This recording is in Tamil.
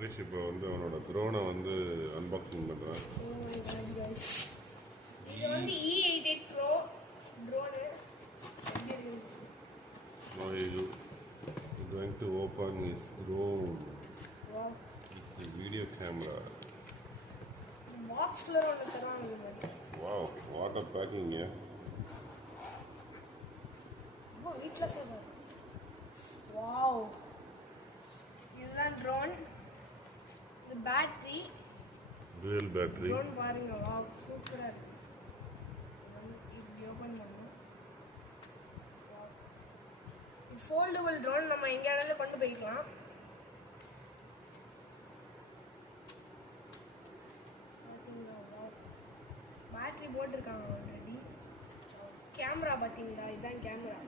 கிறிஷ் இப்போ வந்து அவனோட ட்ரோனை வந்து அன்பாக்சிங் பண்ணுறான். இது வந்து E88 Pro drone. Now he is going to open his drone. Wow. It's a video camera. பாக்ஸ்ல ஒன்னு தராங்க. Wow, what a packing, yeah. ஓ வீட்ல சேவ். வாவ். இதுதான் ட்ரோன். இது பேட்டரி. Dual battery. ட்ரோன் பாருங்க. வாவ் சூப்பரா இருக்கு. இது ஓபன் பண்ணனும். இது ஃபோல்டபிள் ட்ரோன், நம்ம எங்க வேணாலும் கொண்டு போய்க்கலாம். பேட்டரி போட்டிருக்காங்க ஆல்ரெடி. கேமரா பாத்தீங்களா? இதுதான் கேமரா.